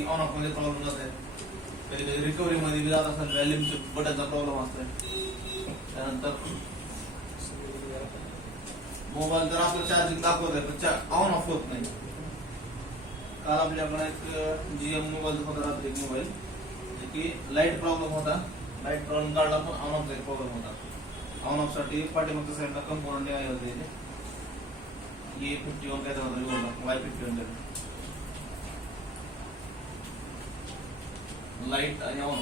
की on off मध्ये problem जात आहे, कधी कधी रिकव्हरी मध्ये जात असेल व्हॅल्यूमच्या बटनचा प्रॉब्लेम असतोय. त्यानंतर मोबाईल जर आपलं चार्जिंग दाखवत आहे पण ऑन ऑफ होत नाही. काल आपल्याकडे एक GM मोबाईल होता, रात्री एक मोबाईल की लाईट प्रॉब्लेम होता, लाईट प्रॉब्लेम काढला पण ऑन ऑफचा प्रॉब्लेम होता. ऑन ऑफ साठी पाठीमागच्या साईडला कंपोनंट आहे होते E51 काय होता, Y51 लाईट आणि ऑन ऑफ.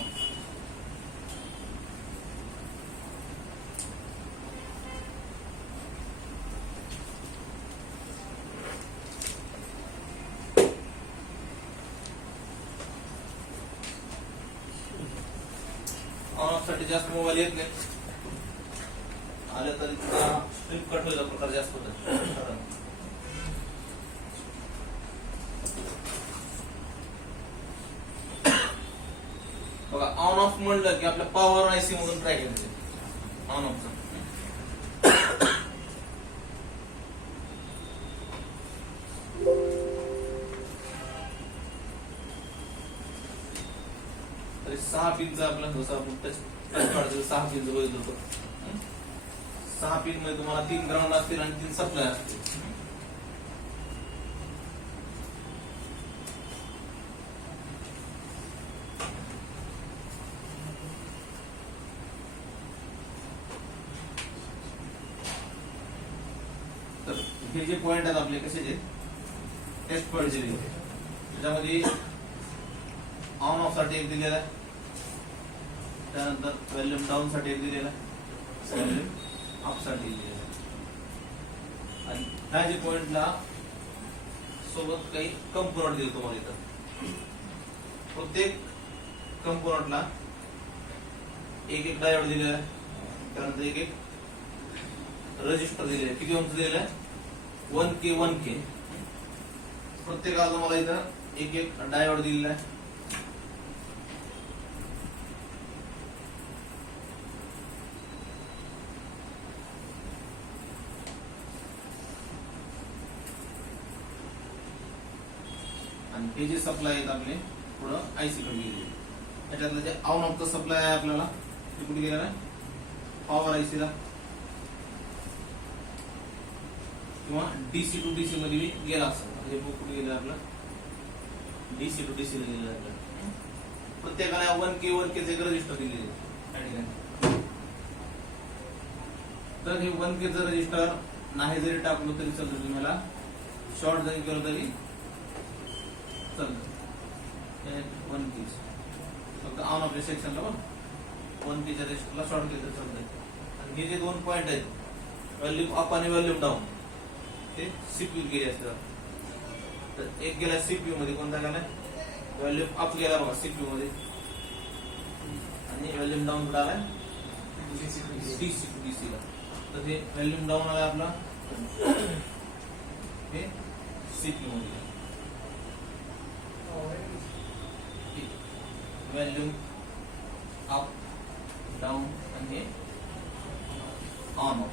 ऑन ऑफ साठी जास्त मोबाईल येत नाही, आले तरी स्ट्रिप कट होईल प्रकार जास्त होतात. बघा ऑन ऑफ म्हणलं की आपल्या पॉवर आयसी मधून ट्राय करायचं ऑन ऑफचा. तरी 6 पिनचा आपला जसं आपण टच काढतो 6 पिनचं बघितलं होतं. 6 पिन मध्ये तुम्हाला 3 ग्राउंड असतील आणि 3 सप्लाय असतील. तर हे जे पॉइंट आहेत आपले कशाचे टेस्ट पॉइंट जे त्याच्यामध्ये ऑन ऑफ साठी एक दिलेला आहे, त्यानंतर व्हॉल्यूम डाऊन साठी एक दिलेला आहे, व्हॉल्यूम अप साठी दिलेला आहे. आणि ह्या जे पॉइंटला सोबत काही कंपोनंट दिले तुम्हाला इथं. प्रत्येक कंपोनंटला एक एक डायोड दिलेला आहे, त्यानंतर एक एक रजिस्टर दिलेला आहे. किती ओमचं दिलेलं आहे 1K 1K. प्रत्येकाला तुम्हाला इथं एक एक डायोड दिलेला आहे. आणि हे जे सप्लाय आहेत आपले पुढं आयसी कडे गेलेले. त्याच्यातलं जे ऑन ऑफचा सप्लाय आहे आपल्याला ते कुठे गेलेला आहे पॉवर आयसी ला किंवा DC टू DC मध्ये गेला असं. म्हणजे कुठे गेलं आपलं DC टू DC ला गेलेलं आहे. प्रत्येकाला 1K 1K चे रजिस्टर दिलेले आहे. तर हे 1K चं रजिस्टर नाही जरी टाकलं तरी चालतं, तुम्हाला शॉर्ट जरी केलं तरी चालतं. 1K फक्त ऑन ऑफ सेक्शनला पण 1K च्या रजिस्टरला शॉर्ट केलं तर चालतं. आणि हे जे 2 पॉइंट आहेत व्हॉल्यूम अप आणि व्हॉल्यूम डाऊन ते CPU गेले असतात. तर एक गेला CPU मध्ये, कोणता गेला व्हॉल्यूम अप गेला बघा CPU मध्ये, आणि व्हॉल्यूम डाऊन कुठे आलाय DC टू DC ला. तर हे व्हॉल्यूम डाऊन आलाय आपला हे CPU मध्ये, व्हॉल्यूम अप डाऊन आणि हे ऑन ऑफ.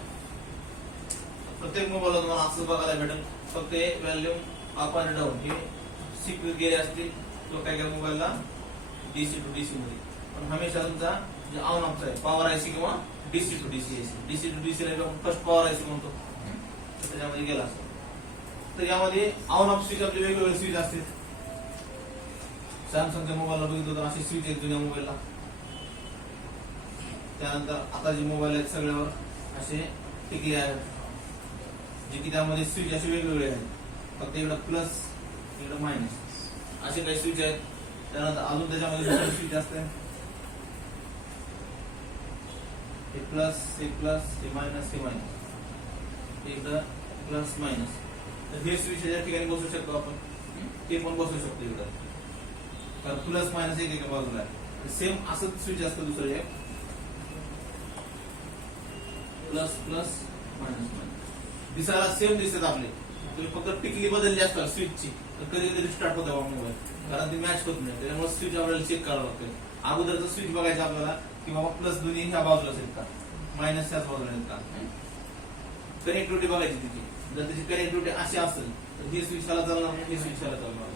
प्रत्येक मोबाईलला तुम्हाला असं बघायला भेटेल. फक्त व्हॉल्यूम अप आणि डाऊन हे CPU गेले असतील तो काय काय मोबाईलला DC टू DC मध्ये. पण हमेशा तुमचा जे ऑन ऑफचा आहे पॉवर आयसी किंवा DC टू DC ला फर्स्ट पॉवर आयसी म्हणतो, त्याच्यामध्ये गेला असतो. तर यामध्ये ऑन ऑफ स्विच आपले वेगवेगळे स्विच असतील. सॅमसंगच्या मोबाईलला बघितलं तर असे स्विच आहेत जुन्या मोबाईलला. त्यानंतर आता जे मोबाईल आहेत सगळ्यावर असे टिकले आहेत, जे की त्यामध्ये स्विच असे वेगवेगळे आहेत. फक्त इकडं प्लस इकडं मायनस असे काही स्विच आहेत. त्यानंतर अजून त्याच्यामध्ये दुसरे स्विच असते, हे प्लस हे मायनस हे मायनस, इकडं प्लस मायनस. तर हे स्विच या ठिकाणी बसू शकतो आपण, ते पण बसू शकतो इकडं. तर प्लस मायनस एक एका बाजूला आहे. सेम असंच स्विच असतं दुसरं एक प्लस प्लस मायनस मायनस. दिसायला सेम दिसतात आपले, तुम्ही फक्त टिकली बदलली असतात स्विचची तर कधी कधी स्टार्ट होतं मोबाईल, कारण ती मॅच होत नाही. त्याच्यामुळे स्विच आपल्याला चेक करावं लागतं. अगोदरचं स्विच बघायचं आपल्याला की बाबा प्लस दोन्ही ह्या बाजूलाच आहेत का, मायनस ह्याच बाजूला आहेत का. कनेक्टिव्हिटी बघायची तिची. जर त्याची कनेक्टिव्हिटी अशी असेल तर हे स्विच ह्याला चालणार नाही, हे स्विच ह्याला चालणार.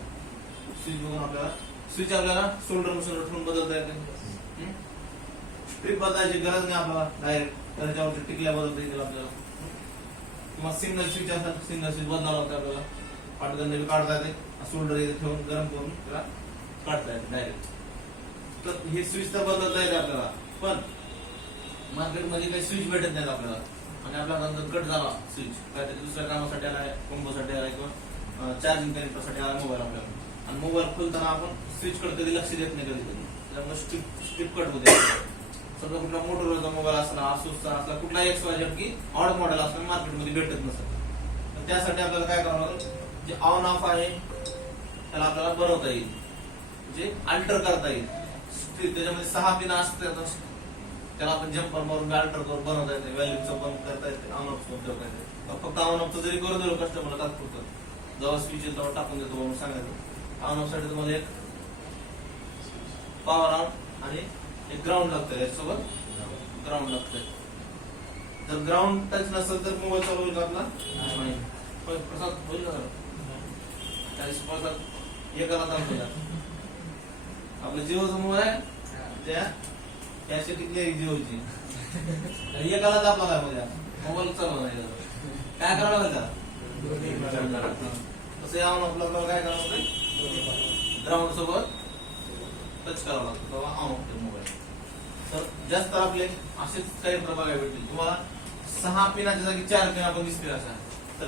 स्विच बघून आपल्याला स्विच आपल्याला शोल्डर मशीनवर ठेवून बदलता येते. स्ट्रिप बदलायची गरज नाही आपल्याला, डायरेक्ट त्याच्यावरती टिकल्या बदलता येतील आपल्याला. किंवा सिंगल स्विच असतात, सिंगल स्विच बदलावं लागतं आपल्याला. पाठगंध बी काढता येते, शोल्डर इथे ठेवून गरम करून त्याला काढता येते डायरेक्ट. तर हे स्विच तर बदलता येते आपल्याला, पण मार्केटमध्ये काही स्विच भेटत नाहीत आपल्याला. आणि आपला कट झाला स्विच, काहीतरी दुसऱ्या कामासाठी आला आहे, कोंबोसाठी आला किंवा चार्जिंग कनेक्टरसाठी आला मोबाईल आपल्याला, आणि मोबाईल खोलताना आपण स्विच कडे कधी लक्ष देत नाही कधी कधी, त्यामुळे स्ट्रिप कट होते. समजा कुठला मोटोरोलाचा मोबाईल असला, आसूसचा असला, कुठला XYZ की ऑड मॉडेल असला मार्केटमध्ये भेटत नसत. तर त्यासाठी आपल्याला काय करावं लागेल, जे ऑन ऑफ आहे त्याला आपल्याला बनवता येईल, म्हणजे अल्टर करता येईल. त्याच्यामध्ये 6 पिन असतात, त्याला आपण जम्पर मारून अल्टर करून बनवता येते, व्हॅल्यूचं बंद करता येते, ऑन ऑफ ठेवता येते. फक्त ऑन ऑफचं जरी करून दिलं कस्टमरला तात्पुरतं, जेव्हा स्विच येतो तेव्हा टाकून देतो म्हणून सांगायचं. ऑन ऑफ साठी तुम्हाला एक पॉवर ऑन आणि एक ग्राउंड लागतं, याच्यासोबत ग्राउंड लागतंय. जर ग्राउंड टच नसेल तर मोबाईल चालू होईल आपला नाही. प्रसाद होईल ना 40% एकाला दाखवूया. आपलं जिओचं मोबाईल आहे, त्या त्याची टिकली आहे जिओची, एकाला दाबला काय म्हणजे मोबाईल चालू नाही. काय करावं लागेल त्याला, तसं यावं आपल्याला काय करावं लागेल, ग्राउंड सोबत टच करावं लागतं तेव्हा ऑन होतो मोबाईल. तर जास्त आपले असेच काही प्रभाव भेटतील तुम्हाला. 6 पिनाच्या जागी 4 पिन आपण दिसतील अशा. तर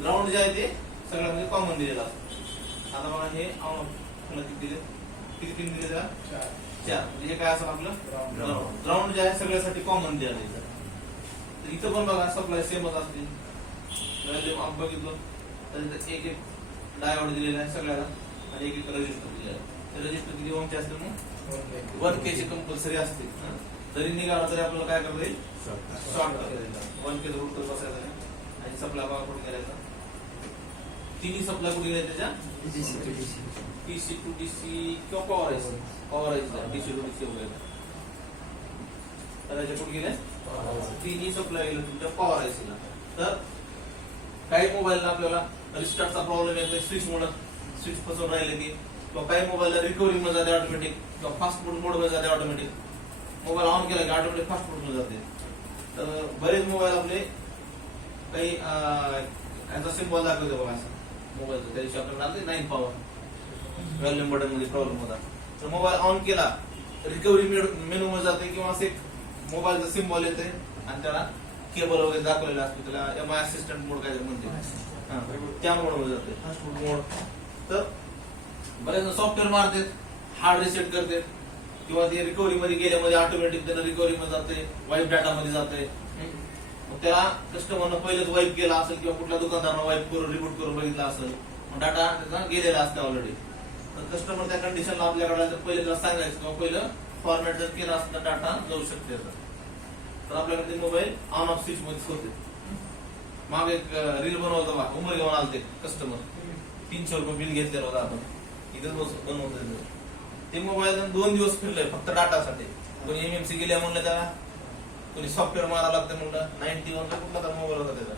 ग्राउंड जे आहे ते सगळ्यामध्ये कॉमन दिलेलं असतं. आता बघा हे ऑन किती दिले, किती पिन दिले त्याला 4, म्हणजे काय असं आपलं ग्राउंड जे आहे सगळ्यासाठी कॉमन दिलेलं आहे. तर इथं पण बघा सप्लाय सेमच असतील. बघितलं तर एक डायोड दिलेला आहे सगळ्याला आणि एक रजिस्टर दिलेला आहे. रजिस्टर किती ओमचे असते मग 1K चे कंपल्सरी असते. जरी निघाला तरी आपल्याला काय करता येईल, शॉर्ट करता येईल. 1K रूट करून बसायचा आणि सप्लाय बघा कुठे करायचा. तिन्ही सप्लाय कुठे गेले त्याच्या PC to DC किंवा पॉवर DC to DC वगैरे त्याच्या कुठे गेले, तिन्ही सप्लाय गेले तुमच्या पॉवर आयसीला. तर काही मोबाईलला आपल्याला रिस्टार्टचा प्रॉब्लेम येतो, स्विच फसवून राहिले की, किंवा काही मोबाईलला रिकव्हरी मध्ये जाते ऑटोमॅटिक, किंवा फास्ट फूड मोड मध्ये जाते ऑटोमॅटिक. मोबाईल ऑन केला की ऑटोमॅटिक फास्ट फूड मध्ये जाते. तर बरेच मोबाईल आपले काही याचा सिम्बॉल दाखवते बघा असं मोबाईलचं, त्या दिवशी आपल्याला 9 पॉवर व्हॉल्यूम बटन मध्ये प्रॉब्लेम होता. तर मोबाईल ऑन केला रिकव्हरी मेनू मध्ये जाते, किंवा असे मोबाईलचा सिम्बॉल येते आणि त्याला केबल वगैरे दाखवलेला असतो, त्याला MI असिस्टंट मोड काय म्हणते, त्या मोड मध्ये जाते फास्ट फूड मोड. तर बरेच सॉफ्टवेअर मारते, हार्ड रिसेट करते, किंवा ते रिकव्हरी मध्ये गेल्यामध्ये ऑटोमॅटिक त्याला रिकव्हरी मध्ये जाते, वाईप डाटा मध्ये जाते. मग त्याला कस्टमरनं पहिलेच वाईप केला असेल, किंवा कुठल्या दुकानदारानं वाईप करून रिबूट करून बघितला असेल, मग डाटा त्याचा गेलेला असते ऑलरेडी. तर कस्टमर त्या कंडिशनला आपल्याकडे पहिले त्याला सांगायचं, किंवा पहिलं फॉर्मॅट जर केला असता डाटा जाऊ शकते. तर आपल्याकडे मोबाईल ऑन ऑफ स्विच मध्येच होते. मागे एक रील बनवलं बघा, उमर घेऊन आलते कस्टमर, 300 रुपये बिल घेतलेलं होतं आपण इथेच बनवतो. ते मोबाईल 2 दिवस फिरले फक्त डाटासाठी. कोणी MMC गेल्या म्हणलं त्याला, कोणी सॉफ्टवेअर मारावं लागतं म्हणलं. 91 ला कुठला तर मोबाईल होता त्याचा.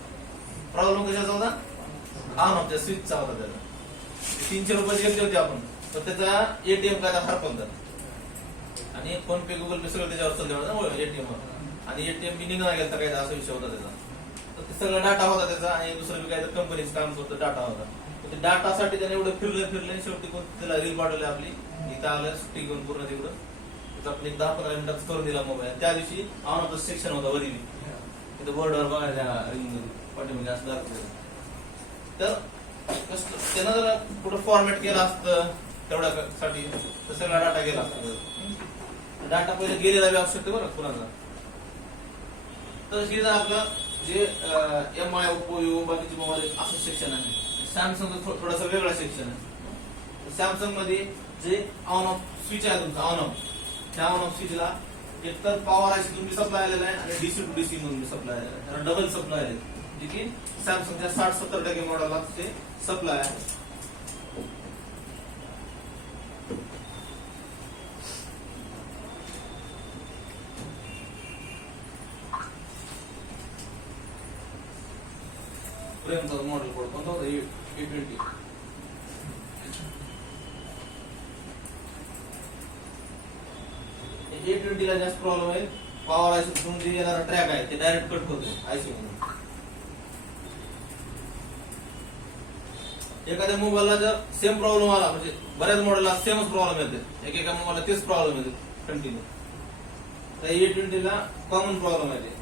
प्रॉब्लेम कशाचा होता, ऑन ऑफ स्विचचा होता त्याचा. 300 रुपये घेतले होते आपण, तर त्याचा ATM काय हरपलं, आणि फोन पे गुगल पे सगळं त्याच्यावर चाललं ATM वर, आणि ATM बी निघून गेला काही असा विषय होता त्याचा. तर ते सगळा डाटा होता त्याचा, आणि दुसरं काही तर कंपनीचं काम करतो डाटा होता. तर डाटासाठी त्याने एवढं फिरले शेवटी त्याला रील पाठवली आपली, इथं आलं स्टिक घेऊन पूर्ण तिकडं आपण एक 10-15 मिनिटात करून दिला मोबाईल. त्या दिवशी ऑन ऑफ सेक्शन होता वरी, तिथं बोर्डवर बघायला पाठीमध्ये असं दाखवलं. तर त्यानं जर कुठं फॉर्मॅट केला असतं तेवढ्यासाठी तर सगळा डाटा गेला असता. डाटा पहिले गेलेला बी असू शकते बरं कुणाचा. तर हे आपलं जे MI, ओप्पो, विवो बाकीचे मोबाईल असं सेक्शन आहे. सॅमसंग थोडासा वेगळा सेक्शन आहे. सॅमसंग मध्ये जे ऑन ऑफ स्विच आहे तुमचा ऑन ऑफ, त्या ऑन ऑफ स्विचला एकतर पॉवर आयसी तुम्ही सप्लाय आलेला आहे, आणि DC to DC म्हणून सप्लाय आलेला आहे. त्याला डबल सप्लाय आहे, जे की सॅमसंगच्या 60-70% मॉडेलला ते सप्लाय आहे. प्रेमचा मॉडेल कोड कोणता होता, A20. A20 ला जास्त प्रॉब्लेम आहे, पॉवर आयसी जे येणारा ट्रॅक आहे ते डायरेक्ट कट होतो आयसी मधून. एखाद्या मोबाईलला जर सेम प्रॉब्लेम आला, म्हणजे बऱ्याच मॉडेलला सेमच प्रॉब्लेम येते, एकेका मोबाईलला तेच प्रॉब्लेम येते कंटिन्यू, तर A20 ला कॉमन प्रॉब्लेम आहे.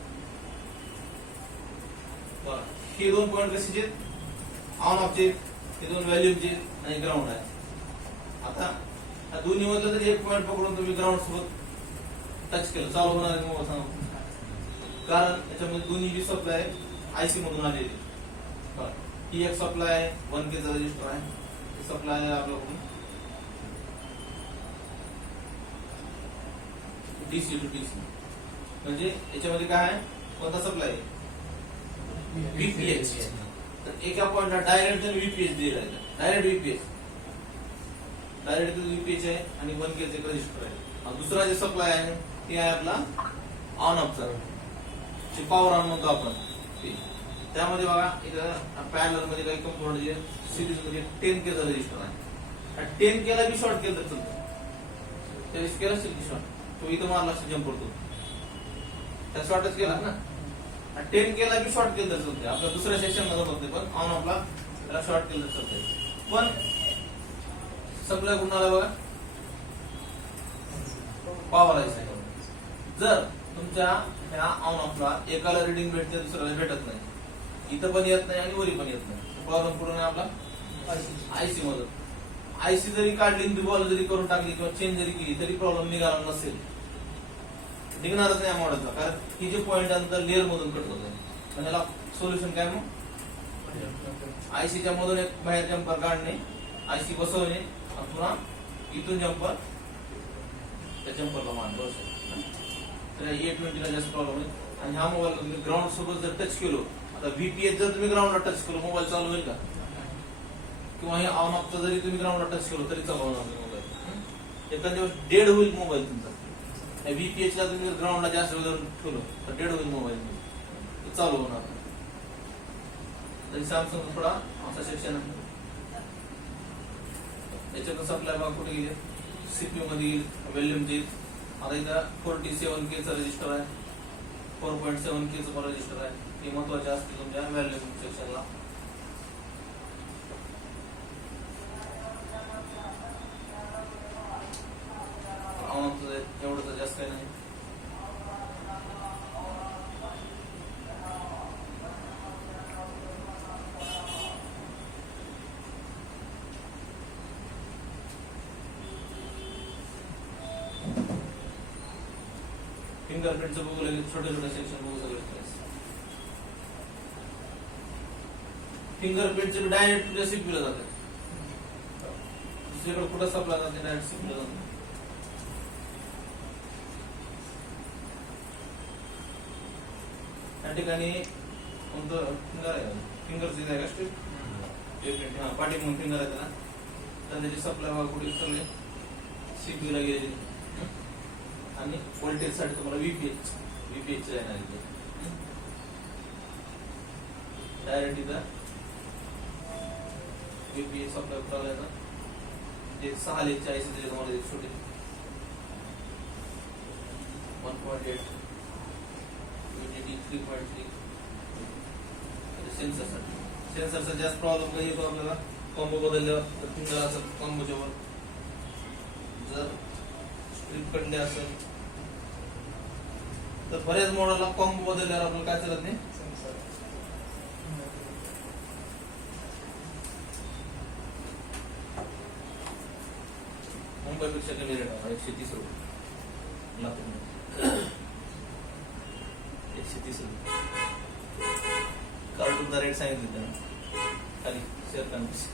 हे दोन पॉईंट कशाचे, ऑन ऑफचे, हे दोन व्हॅल्यूमचे आणि ग्राउंड आहे. आता या दोन्ही मधलं जर एक पॉईंट पकडून तुम्ही ग्राउंड सोबत टच केलं, चालू होणार आहे मोबाईल सांगा, कारण याच्यामध्ये दोन्ही जी सप्लाय आयसी मधून आलेली. ही एक सप्लाय आहे, 1K चा रजिस्टर आहे, सप्लाय आहे आपल्याकडून डीसी टू डीसी. म्हणजे याच्यामध्ये काय आहे, कोणता सप्लाय आहे, VPH. तर एका पॉइंटला डायरेक्ट VPH दिलेला आहे, डायरेक्ट VPH आहे आणि 1K चे रजिस्टर आहे. आणि दुसरा जे सप्लाय आहे ते आहे आपला ऑन ऑफचा, जे पॉवर ऑन म्हणतो आपण ते. त्यामध्ये बघा इथं पॅनल मध्ये काही कंपोनंट जे सिरीज मध्ये 10K चा रजिस्टर आहे. 10K ला बी शॉर्ट केलं तर चालतं, त्यावेळेस केलं असेल की शॉर्ट, तो इथं मारला असेल जम्प करतो, त्या शॉर्टच केला ना. 10K ला बी शॉर्ट केलं तर चालते, आपल्या दुसऱ्या सेक्शन मध्ये होते, पण ऑन ऑफला त्याला शॉर्ट केलं तर चालते. पण सप्लाय कुठून आला बघा, पॉवर आयसी. जर तुमच्या ह्या ऑन ऑफला एकाला रिडिंग भेटते, दुसऱ्याला भेटत नाही, इथं पण येत नाही आणि वरी पण येत नाही, प्रॉब्लेम कुठून आहे आपला आयसी मध्ये. आयसी जरी काढली, रिवॉल्व जरी करून टाकली किंवा चेंज जरी केली तरी प्रॉब्लेम निघाला नसेल, निघणारच नाही मॉडेलचा, कारण ही जे पॉईंट नंतर लेअर मधून कट होत आहे. पण याला सोल्युशन काय, मग आयसीच्या मधून एक बाहेर जम्पर काढणे, आयसी बसवणे आणि पुन्हा इथून जम्पर त्या जम्परला मान बसवणे. तर A20 ला जास्त प्रॉब्लेम आहे. आणि हा मोबाईल तुम्ही ग्राउंड सोबत जर टच केलो, आता VPH जर तुम्ही ग्राउंडला टच केलो, मोबाईल चालू होईल का, किंवा हे ऑन ऑफचा जरी तुम्ही ग्राउंडला टच केलो तरी चालू होणार नाही मोबाईल, एखाद्या दिवस डेड होईल मोबाईल तुमचा. VPH ला तुम्ही ग्राउंडला जास्त वेळ ठेवलं तर डेड होईल मोबाईल, चालू होणार. तरी सॅमसंग थोडा असा सेक्शन आहे. याच्यातून सप्लाय बघा कुठे गेले, सीपीयू मध्ये येईल, व्हॅल्यूम येईल. आता इथं 47K चा रजिस्टर आहे, 4.7K चा रजिस्टर आहे, हे महत्वाचे असते तुमच्या व्हॅल्यूम सेक्शनला. एवढं तर जास्त काही नाही. फिंगरप्रिंटचं बघू लागेल, छोटे छोटे सेक्शन बघू सगळे. फिंगरप्रिंटचे डायरेक्ट तुझ्या सीपीयूला जाते, दुसरीकडे कुठं सप्लाय जाते, डायरेक्ट सीपीयूला जाते. त्या ठिकाणी कोणतं फिंगर आहे, फिंगरचे आहे का स्ट्रिप, पाठी म्हणून फिंगर आहे त्याला. तर त्याची सप्लाय बघा कुठे चालले, सीपीयूला गेलेली. आणि व्होल्टेज साठी तुम्हाला VPH येणार आहे, डायरेक्ट इथं VPH सप्लाय करायला येणार. जे 6 लेगचे आयसी दिले तुम्हाला छोटे 1.8 3.3. सेन्सरचा जास्त प्रॉब्लेम काही येतो आपल्याला, कॉम्बो बदलल्यावर फिंगर असेल कॉम्बोच्या वर जर स्ट्रिप कटले असेल तर बऱ्याच मॉडेलला कॉम्बो बदलल्यावर आपल्याला काय चालत नाही, मुंबईपेक्षा कमी रेट आहे 130 रुपये लाख, 130 रुपये. कार्टूनचा रेट सांगितलं त्यानं खाली शेअर करण्यास.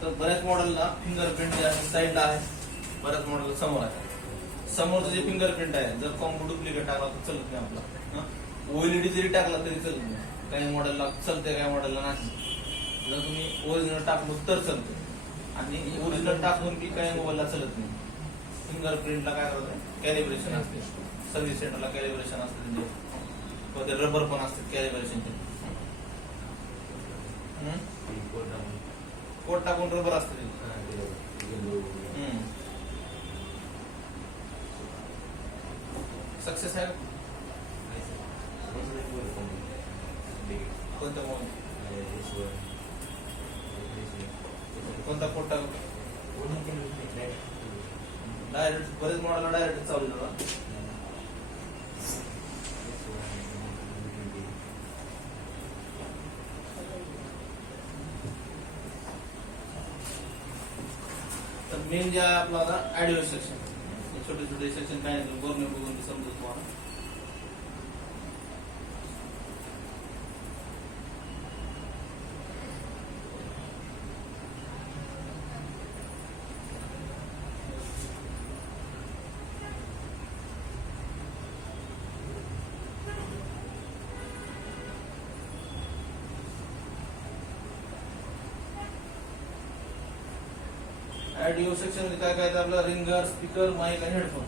तर बऱ्याच मॉडेलला फिंगरप्रिंट जे आहे साईडला आहे, बऱ्याच मॉडेल समोर आहे. समोरचं जे फिंगरप्रिंट आहे जर कॉम्बो डुप्लिकेट टाकला तर चलत नाही आपला, OLED जरी टाकला तरी चलत नाही. काही मॉडेलला चलते, काही मॉडेलला नाही. जर तुम्ही ओरिजिनल टाकलं तर चालतं, आणि ओरिजिनल टाकून की काही मोबाईलला चालत नाही. फिंगरप्रिंटला काय करतात कॅलिब्रेशन असते, सर्व्हिस सेंटरला कॅलिब्रेशन असते त्यांचे, किंवा ते रबर पण असतात कॅलिब्रेशनचे. कोट टाकून रबर असते. सक्सेस आहे कोणत्या कोणता कोट टाकू डायरेक्ट बरेच मॉडेल डायरेक्ट चालू झाला. तर मेन जे आहे आपला आता ऑडिओ सेक्शन, छोटे छोटे सेक्शन काय नाही गव्हर्नमेंट बघून समजत तुम्हाला. ऑडिओ सेक्शन मध्ये काय काय आपलं रिंगर, स्पीकर, माईक आणि हेडफोन.